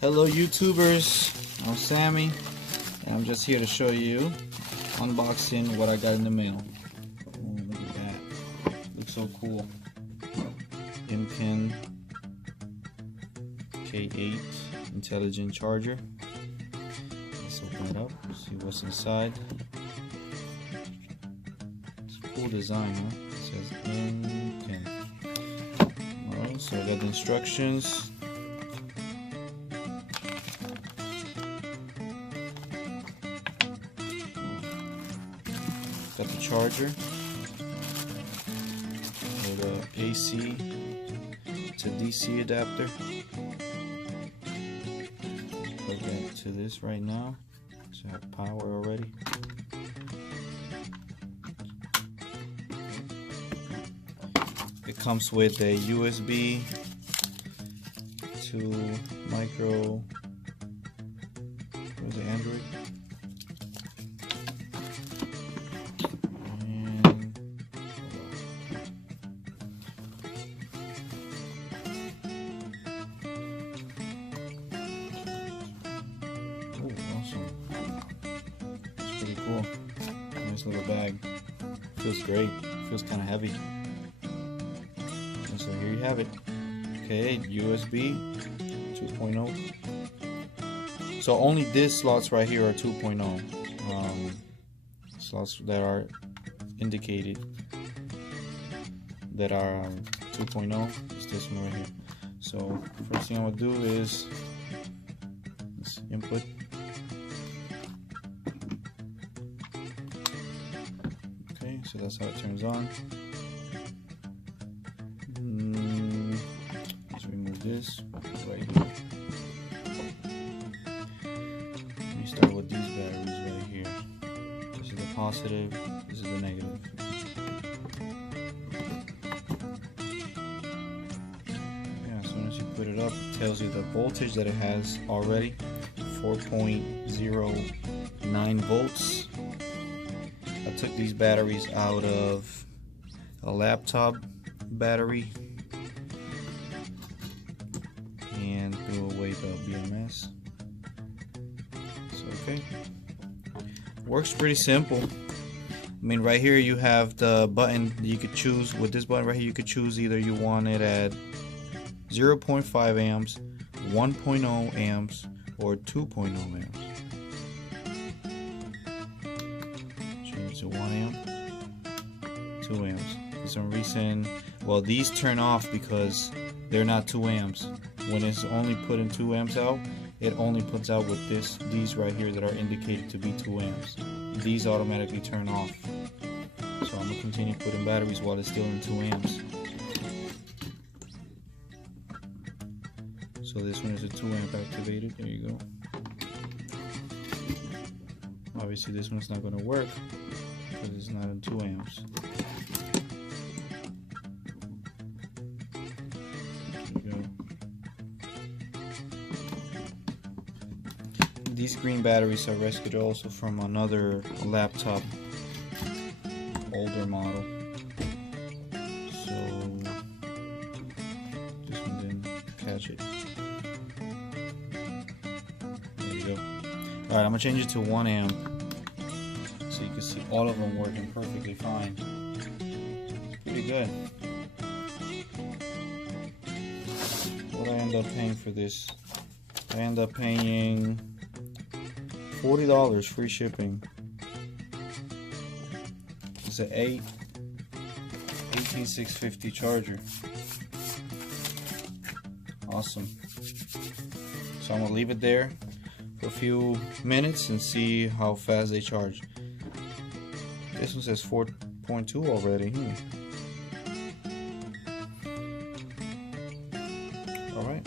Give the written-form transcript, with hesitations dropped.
Hello YouTubers, I'm Sammy and I'm just here to show you unboxing what I got in the mail. Oh, look at that, looks so cool. IMREN K8 intelligent charger. Let's open it up, see what's inside. It's a cool design, huh? It says IMREN. Alright, so I got the instructions. Got the charger with a AC to DC adapter. Plug that to this right now, so I have power already. It comes with a USB to micro. What was it, Android? Pretty cool. Nice little bag. Feels great. Feels kind of heavy. And so here you have it. Okay, USB 2.0. So only these slots right here are 2.0. Slots that are indicated that are 2.0 is this one right here. So first thing I'm gonna do is this input. So that's how it turns on. Let's remove this right here. Let me start with these batteries right here. This is the positive, this is the negative. Yeah, as soon as you put it up, it tells you the voltage that it has already, 4.09 volts. I took these batteries out of a laptop battery and threw away the BMS. So okay, works pretty simple. I mean, right here you have the button you could choose. With this button right here, you could choose either you want it at 0.5 amps, 1.0 amps, or 2.0 amps. To 1 amp, 2 amps. For some reason, well, these turn off because they're not 2 amps. When it's only putting 2 amps out, it only puts out with these right here that are indicated to be 2 amps. These automatically turn off. So I'm gonna continue putting batteries while it's still in 2 amps. So this one is a 2 amp activated. There you go. Obviously this one's not gonna work because it's not in 2 amps. There you go. These green batteries are rescued also from another laptop, older model. So this one didn't catch it. There you go. Alright, I'm gonna change it to 1 amp. So you can see all of them working perfectly fine. Pretty good. What I end up paying for this? I end up paying $40 free shipping. It's an 18650 charger. Awesome. So I'm gonna leave it there for a few minutes and see how fast they charge. This one says 4.2 already. Alright.